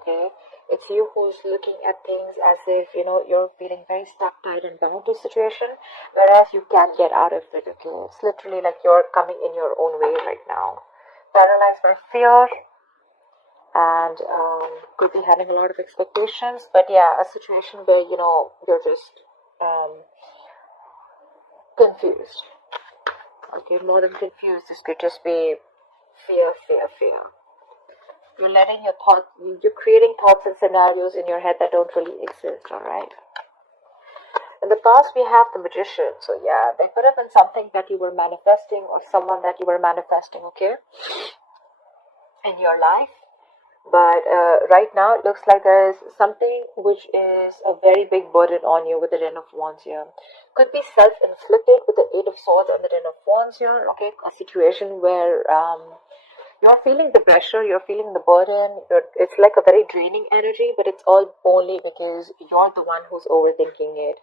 okay? It's you who's looking at things as if, you're feeling very stuck, tied, and bound to a situation, whereas you can't get out of it, okay? It's literally like you're coming in your own way right now. Paralyzed by fear, and could be having a lot of expectations, but yeah, a situation where, you're just confused. Okay, more than confused, this could just be fear, fear, fear. You're letting your thoughts, you're creating thoughts and scenarios in your head that don't really exist, alright? In the past, we have the Magician. So yeah, there could have been something that you were manifesting or someone that you were manifesting, okay, in your life. But right now, it looks like there is something which is a very big burden on you with the Ten of Wands here. Could be self-inflicted with the Eight of Swords and the Ten of Wands here, okay? A situation where you're feeling the pressure, you're feeling the burden. It's like a very draining energy, but it's all only because you're the one who's overthinking it.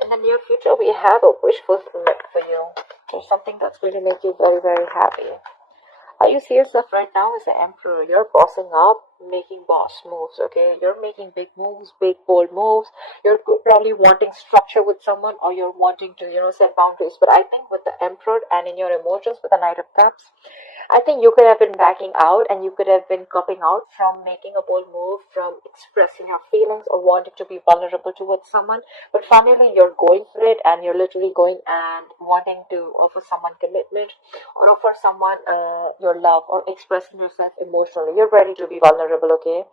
In the near future, we have a wish fulfillment for you. There's something that's going to make you very, very happy. How you see yourself right now is the Emperor. You're bossing up, making boss moves, okay? You're making big moves, big bold moves. You're probably wanting structure with someone, or you're wanting to, set boundaries. But I think with the Emperor and in your emotions with the Knight of Cups, I think you could have been backing out, and you could have been cupping out from making a bold move, from expressing your feelings or wanting to be vulnerable towards someone. But finally, you're going for it, and you're literally going and wanting to offer someone commitment or offer someone your love or expressing yourself emotionally. You're ready to be vulnerable, okay?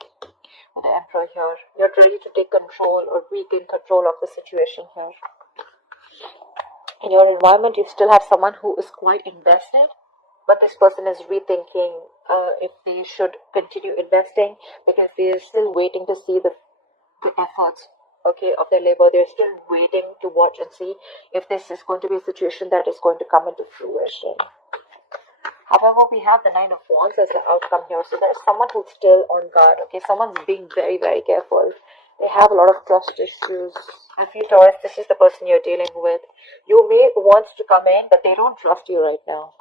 With the Emperor here, you're ready to take control or regain control of the situation here. In your environment, you still have someone who is quite invested, but this person is rethinking if they should continue investing, because they're still waiting to see the efforts, okay, of their labor. They're still waiting to watch and see if this is going to be a situation that is going to come into fruition. However, we have the Nine of Wands as the outcome here. So there's someone who's still on guard, okay? Someone's being very, very careful. They have a lot of trust issues. If you Taurus, this is the person you're dealing with. You may want to come in, but they don't trust you right now.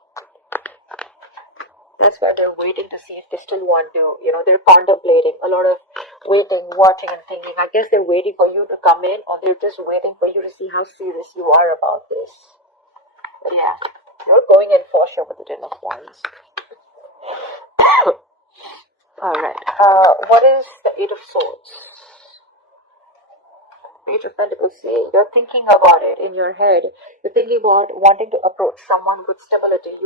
That's why they're waiting to see if they still want to, they're contemplating, a lot of waiting, watching and thinking. I guess they're waiting for you to come in, or they're just waiting for you to see how serious you are about this. But yeah, you're going in for sure with the Ten of Wands. Alright, what is the Eight of Swords? Page of Pentacles. See, you're thinking about it in your head. You're thinking about wanting to approach someone with stability.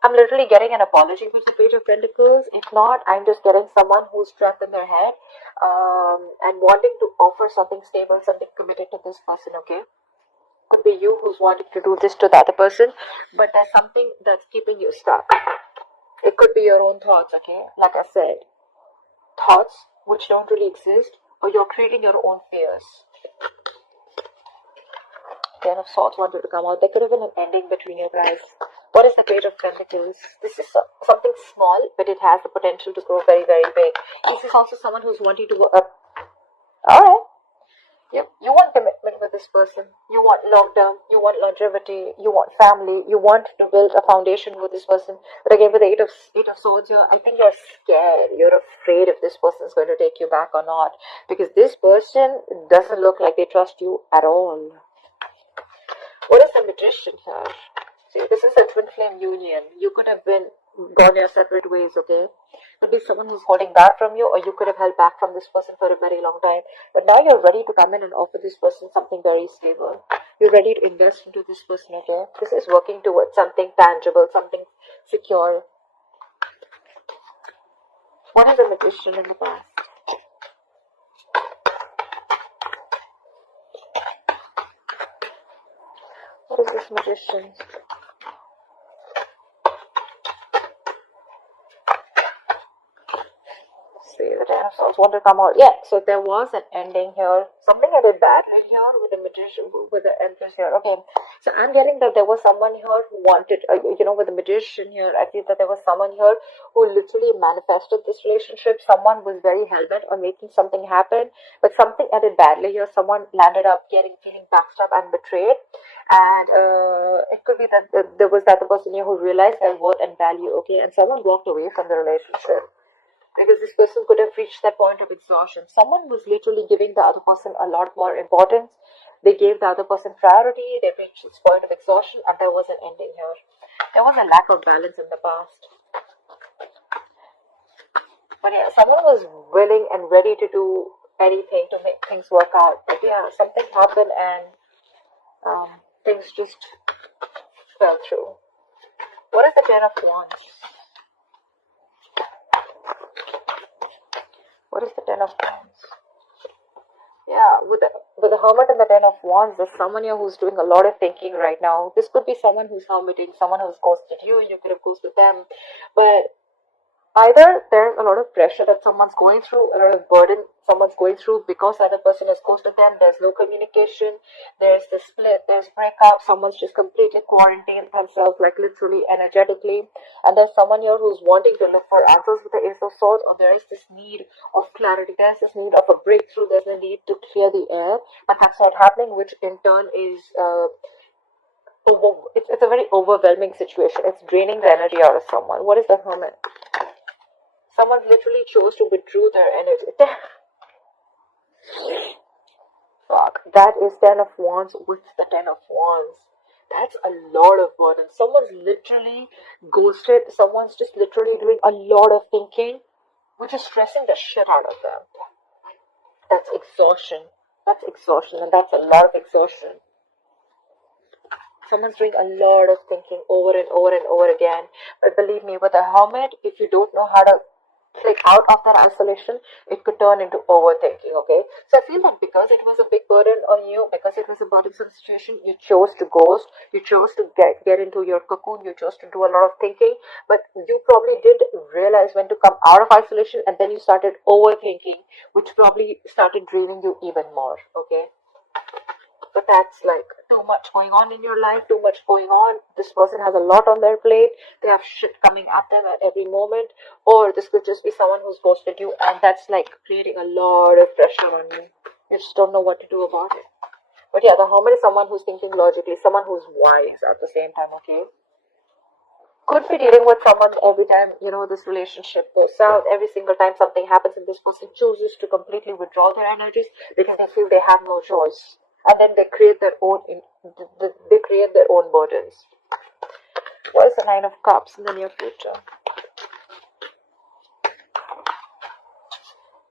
I'm literally getting an apology with the Page of Pentacles. If not, I'm just getting someone who's trapped in their head and wanting to offer something stable, something committed to this person, okay? Could be you who's wanting to do this to the other person, but there's something that's keeping you stuck. It could be your own thoughts, okay? Like I said, thoughts which don't really exist, or you're creating your own fears. Ten of Swords wanted to come out. There could have been an ending between you guys. What is the Page of Pentacles? This is something small, but it has the potential to grow very, very big. This is also someone who's wanting to go up. Alright. Yep. You want commitment with this person. You want long term. You want longevity. You want family. You want to build a foundation with this person. But again, with the Eight of Swords here, I think you're scared. You're afraid if this person is going to take you back or not. Because this person doesn't look like they trust you at all. What is the Magician here? See, this is a twin flame union. You could have gone your separate ways, okay? Could be someone who's holding back from you, or you could have held back from this person for a very long time. But now you're ready to come in and offer this person something very stable. You're ready to invest into this person, okay? This is working towards something tangible, something secure. What is a Magician in the past? What is this Magician? See, the Ten of Swords want to come out. Yeah, so there was an ending here. Something ended badly here with the Magician, with the Empress here. Okay, so I'm getting that there was someone here who wanted, with the Magician here, I feel that there was someone here who literally manifested this relationship. Someone was very hell-bent on making something happen, but something ended badly here. Someone landed up feeling backstabbed and betrayed. And it could be that there was the other person here who realized their worth and value, okay, and someone walked away from the relationship because this person could have reached that point of exhaustion. Someone was literally giving the other person a lot more importance. They gave the other person priority, they reached this point of exhaustion, and there was an ending here. There was a lack of balance in the past. But yeah, someone was willing and ready to do anything to make things work out. But yeah, something happened and things just fell through. What is the Ten of Wands? What is the Ten of Wands? Yeah, with the Hermit and the Ten of Wands, there's someone here who's doing a lot of thinking right now. This could be someone who's hermiting, someone who's ghosted you. You could have ghosted them, but either there's a lot of pressure that someone's going through, a lot of burden someone's going through because the other person has ghosted them. There's no communication, there's the split, there's breakup, someone's just completely quarantined themselves, like literally energetically. And there's someone here who's wanting to look for answers with the Ace of Swords, or there is this need of clarity, there's this need of a breakthrough, there's a need to clear the air, but that's not happening, which in turn is it's a very overwhelming situation. It's draining the energy out of someone. What is the Hermit? Someone literally chose to withdraw their energy. Fuck. That is Ten of Wands with the Ten of Wands. That's a lot of burden. Someone's literally ghosted. Someone's just literally doing a lot of thinking, which is stressing the shit out of them. That's exhaustion. That's exhaustion, and that's a lot of exhaustion. Someone's doing a lot of thinking over and over and over again. But believe me, with a Hermit, if you don't know how to click out of that isolation, it could turn into overthinking, okay? So I feel that because it was a big burden on you, because it was a burdensome situation, you chose to ghost, you chose to get into your cocoon, you chose to do a lot of thinking, but you probably didn't realize when to come out of isolation, and then you started overthinking, which probably started draining you even more, okay? But that's like too much going on in your life, too much going on. This person has a lot on their plate. They have shit coming at them at every moment. Or this could just be someone who's ghosted you, and that's like creating a lot of pressure on you. You just don't know what to do about it. But yeah, the Hermit is someone who's thinking logically, someone who's wise at the same time, okay? Could be dealing with someone every time, this relationship goes south. Every single time something happens and this person chooses to completely withdraw their energies because they feel they have no choice. And then they create their own burdens. What is the Nine of Cups in the near future?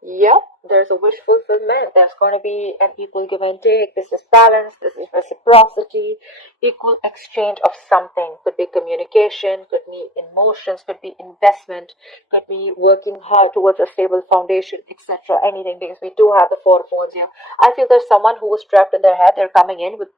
Yep, there's a wish fulfillment. There's going to be an equal give and take. This is balance. This is reciprocity. Equal exchange of something. Could be communication, could be emotions, could be investment, could be working hard towards a stable foundation, etc. Anything, because we do have the Four of Wands here. I feel there's someone who was trapped in their head. They're coming in with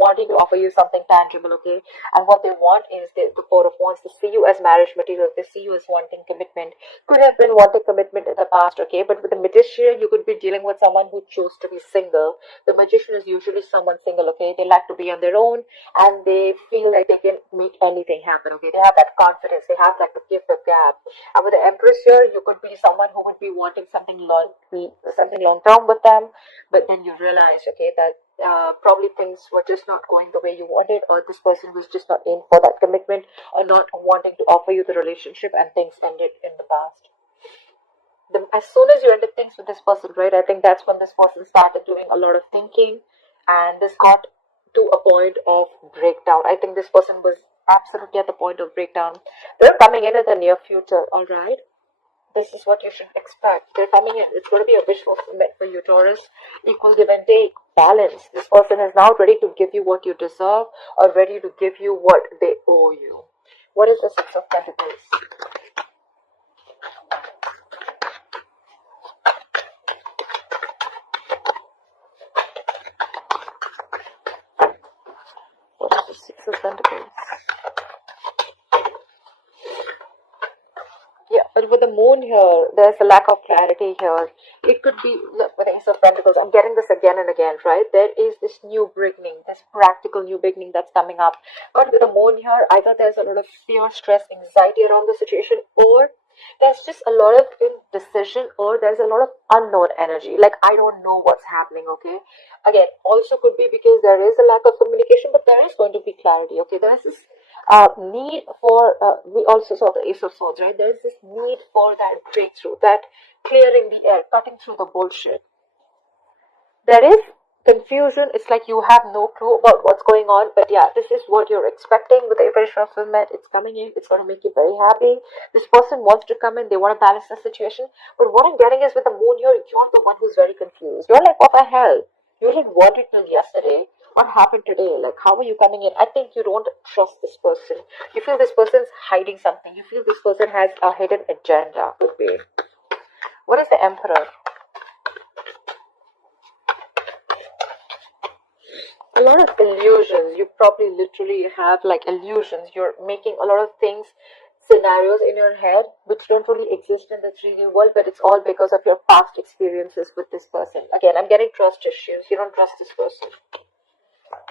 wanting to offer you something tangible, okay? And what they want is the Four of Wands to see you as marriage material. They see you as wanting commitment. Could have been wanting commitment in the past, okay? But with the Magician, you could be dealing with someone who chose to be single. The Magician is usually someone single, okay? They like to be on their own, and they feel like they can make anything happen, okay? They have that confidence. They have like the gift of gab. And with the Empress here, you could be someone who would be wanting something long term with them, but then you realize, okay, that probably things were just not going the way you wanted, or this person was just not in for that commitment, or not wanting to offer you the relationship, and things ended in the past. As soon as you ended things with this person, right, I think that's when this person started doing a lot of thinking, and this got to a point of breakdown. I think this person was absolutely at the point of breakdown. They're coming in the near future, alright? This is what you should expect. They're coming in. It's going to be a wish fulfillment for you, Taurus. Equal give and take. Balance. This person is now ready to give you what you deserve, or ready to give you what they owe you. What is the Six of Pentacles? What is the Six of Pentacles? Yeah, but with the moon here, there's a lack of clarity here. It could be, look, with the Ace of Pentacles, I'm getting this again and again, right? There is this new beginning, this practical new beginning that's coming up. But with the moon here, either there's a lot of fear, stress, anxiety around the situation, or there's just a lot of indecision, or there's a lot of unknown energy. Like, I don't know what's happening, okay? Again, also could be because there is a lack of communication, but there is going to be clarity, okay? There's this need for, we also saw the Ace of Swords, right? There's this need for that breakthrough, that clearing the air, cutting through the bullshit. There is confusion. It's like you have no clue about what's going on, but yeah, this is what you're expecting with the Invasion of Fulfillment. It's coming in, it's going to make you very happy. This person wants to come in, they want to balance the situation, but what I'm getting is with the moon here, you're the one who's very confused. You're like, what the hell? You didn't want it till yesterday. What happened today? Like, how are you coming in? I think you don't trust this person. You feel this person's hiding something. You feel this person has a hidden agenda. Could be. What is the Emperor? A lot of illusions. You probably literally have like illusions. You're making a lot of things, scenarios in your head which don't really exist in the 3D world, but it's all because of your past experiences with this person. Again, I'm getting trust issues. You don't trust this person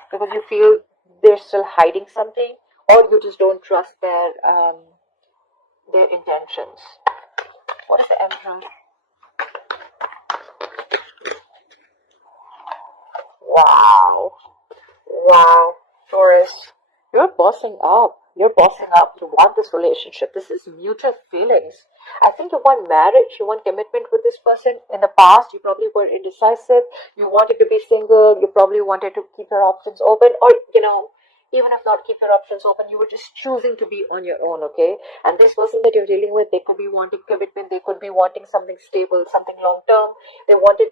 because you feel they're still hiding something, or you just don't trust their intentions. What is the Emperor? Wow. Wow, Taurus, you're bossing up. You're bossing up. You want this relationship. This is mutual feelings. I think you want marriage. You want commitment with this person. In the past, you probably were indecisive. You wanted to be single. You probably wanted to keep your options open. Or, even if not keep your options open, you were just choosing to be on your own, okay? And this person that you're dealing with, they could be wanting commitment. They could be wanting something stable, something long-term. They wanted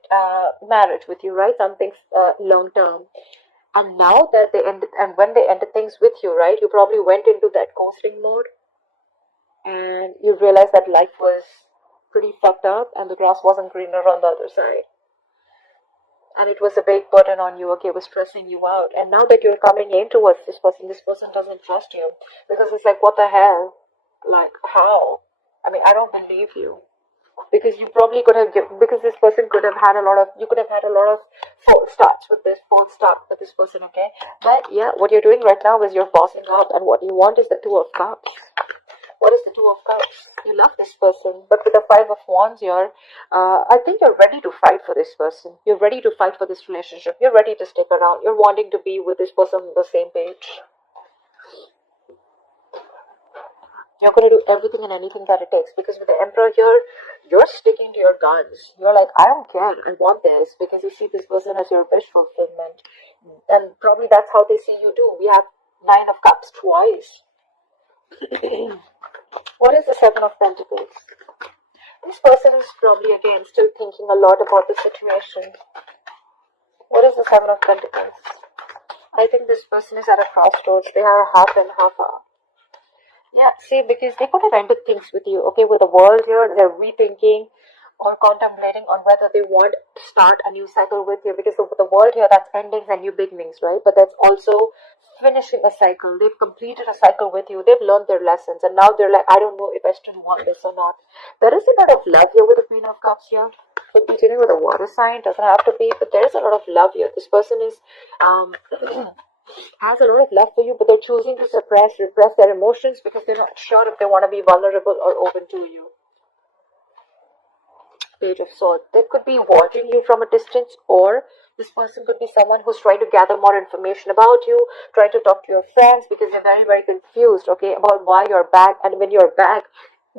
marriage with you, right? Something long-term. And now that they ended, and when they ended things with you, right, you probably went into that ghosting mode and you realized that life was pretty fucked up and the grass wasn't greener on the other side. And it was a big burden on you, okay, it was stressing you out. And now that you're coming in towards this person doesn't trust you because it's like, what the hell? Like, how? I mean, I don't believe you. Because you probably could have because this person could have had you could have had a lot of false starts with this person, okay? But yeah, what you're doing right now is you're bossing up, and what you want is the Two of Cups. What is the Two of Cups? You love this person, but with the Five of Wands here, I think you're ready to fight for this person. You're ready to fight for this relationship. You're ready to stick around. You're wanting to be with this person on the same page. You're going to do everything and anything that it takes, because with the Emperor here, you're sticking to your guns. You're like, I don't care, I want this, because you see this person as your wish fulfillment. And probably that's how they see you too. We have Nine of Cups twice. What is the Seven of Pentacles? This person is probably, again, still thinking a lot about the situation. What is the Seven of Pentacles? I think this person is at a crossroads. They are half and half out. Yeah, see, because they could have ended things with you, okay? With the world here, they're rethinking or contemplating on whether they want to start a new cycle with you, because with the world here, that's endings and new beginnings, right? But that's also finishing a cycle. They've completed a cycle with you. They've learned their lessons, and now they're like, I don't know if I still want this or not. There is a lot of love here with the Queen of Cups here. Could be dealing with a water sign, doesn't have to be, but there is a lot of love here. This person is has a lot of love for you, but they're choosing to repress their emotions because they're not sure if they want to be vulnerable or open to you. Page of Swords. They could be watching you from a distance, or this person could be someone who's trying to gather more information about you, trying to talk to your friends because they're very, very confused, okay, about why you're back. And when you're back,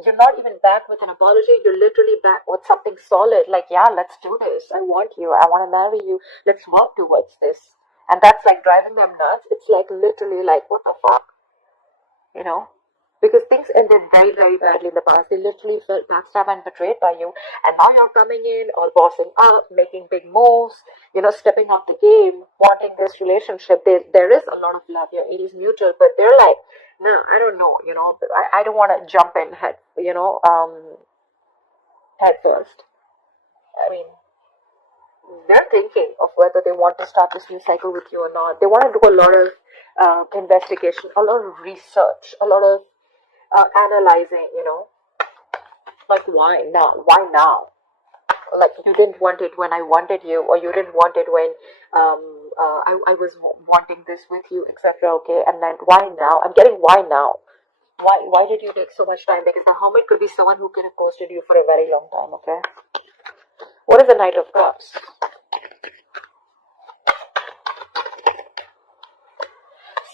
you're not even back with an apology. You're literally back with something solid, like, yeah, let's do this. I want you. I want to marry you. Let's work towards this. And that's like driving them nuts. It's like literally like, what the fuck? Because things ended very, very badly in the past. They literally felt backstabbed and betrayed by you. And now you're coming in, all bossing up, making big moves, stepping up the game, wanting this relationship. There is a lot of love here. It is mutual, but they're like, no, I don't know, I don't want to jump in head first. I mean, they're thinking of whether they want to start this new cycle with you or not. They want to do a lot of investigation, a lot of research, a lot of analyzing, Like, why now? Why now? Like, you didn't want it when I wanted you, or you didn't want it when I was wanting this with you, etc. Okay, and then why now? I'm getting why now. Why did you take so much time? Because the hermit could be someone who could have ghosted you for a very long time. Okay, what is the Knight of Cups?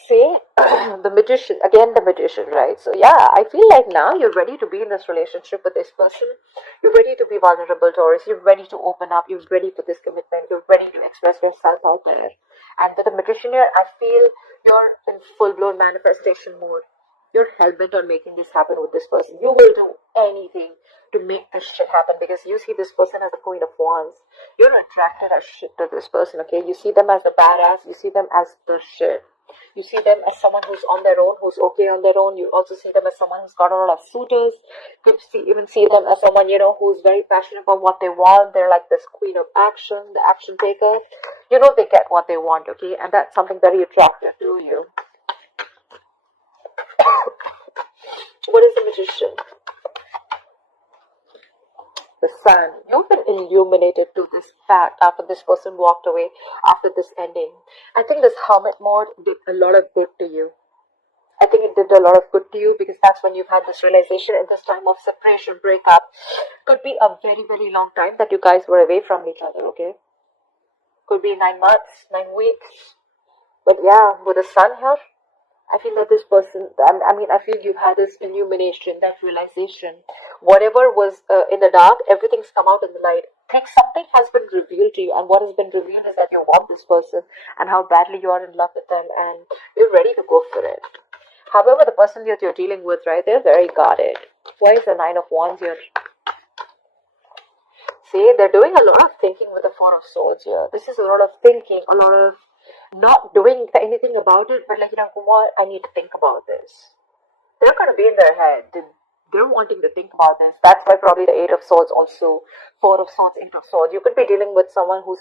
See, the Magician, again the Magician, right? So yeah, I feel like now you're ready to be in this relationship with this person. You're ready to be vulnerable, Taurus. You're ready to open up. You're ready for this commitment. You're ready to express yourself out there. And with the Magician here, I feel you're in full-blown manifestation mode. You're hell-bent on making this happen with this person. You will do anything to make this shit happen, because you see this person as the Queen of Wands. You're attracted as shit to this person, okay? You see them as the badass. You see them as the shit. You see them as someone who's on their own, who's okay on their own. You also see them as someone who's got a lot of suitors. You even see them as someone, who's very passionate about what they want. They're like this queen of action, the action taker. They get what they want, okay? And that's something very attractive to you. What is the Magician? The Sun. You've been illuminated to this fact after this person walked away, after this ending. I think this hermit mode did a lot of good to you. I think it did a lot of good to you, because that's when you've had this realization in this time of separation, breakup. Could be a very, very long time that you guys were away from each other, okay? Could be 9 months, 9 weeks. But yeah, with the Sun here, I feel that this person, I feel you've had this illumination, that realization. Whatever was in the dark, everything's come out in the light. Think something has been revealed to you, and what has been revealed is that you want this person and how badly you are in love with them, and you're ready to go for it. However, the person that you're dealing with, right, they're very guarded. Why is the Nine of Wands here? See, they're doing a lot of thinking with the Four of Swords here. This is a lot of thinking, a lot of not doing anything about it, but like, what, I need to think about this. They're going to be in their head. They're wanting to think about this. That's why probably the Eight of Swords also, Four of Swords, Eight of Swords. You could be dealing with someone who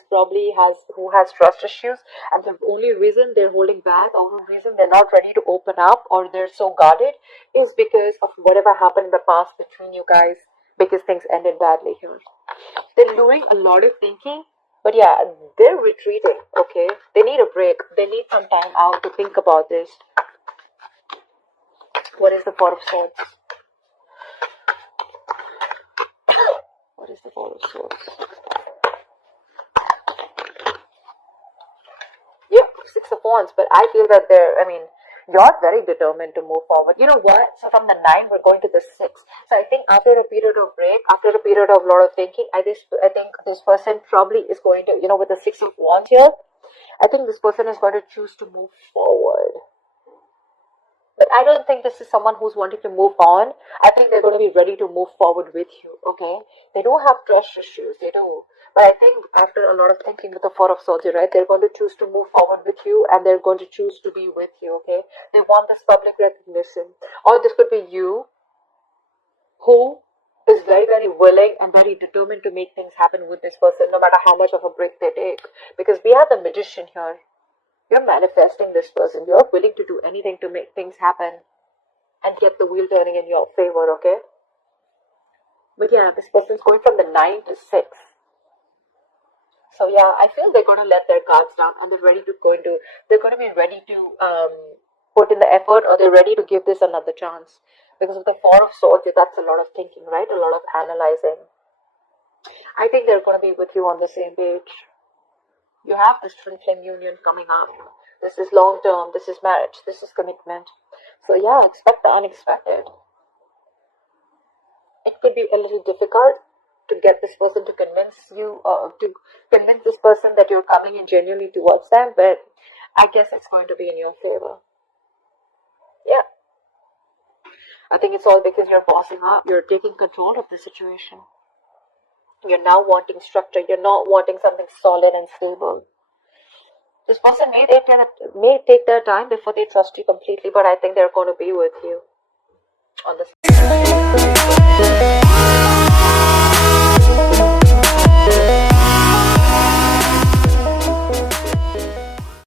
has trust issues, and the only reason they're holding back, or the reason they're not ready to open up, or they're so guarded, is because of whatever happened in the past between you guys, because things ended badly here. They're doing a lot of thinking, but yeah, they're retreating, okay? They need a break. They need some time out to think about this. What is the Four of Swords? What is the Four of Swords? Yeah, Six of Wands, but I feel that you're very determined to move forward. You know what? So from the 9, we're going to the 6. So I think after a period of break, after a period of a lot of thinking, I think this person probably is going to, with the 6 of Wands here, I think this person is going to choose to move forward. But I don't think this is someone who's wanting to move on. I think they're going to be ready to move forward with you, okay? They do have trust issues, they do. But I think after a lot of thinking with the Four of Swords, right, they're going to choose to move forward with you, and they're going to choose to be with you, okay? They want this public recognition. Or this could be you, who is very, very willing and very determined to make things happen with this person, no matter how much of a break they take. Because we have the Magician here. You're manifesting this person. You're willing to do anything to make things happen and get the wheel turning in your favor, okay? But yeah, this person's going from the 9 to 6. So yeah, I feel they're going to let their guards down, and they're going to be ready to put in the effort, or they're ready to give this another chance. Because of the Four of Swords, that's a lot of thinking, right? A lot of analyzing. I think they're going to be with you on the same page. You have this twin flame union coming up. This is long term. This is marriage. This is commitment. So yeah, expect the unexpected. It could be a little difficult to get this person to convince you, to convince this person that you're coming in genuinely towards them, but I guess it's going to be in your favor. Yeah. I think it's all because you're bossing up. You're taking control of the situation. You're now wanting structure. You're not wanting something solid and stable. This person may take their time before they trust you completely, but I think they're going to be with you on this.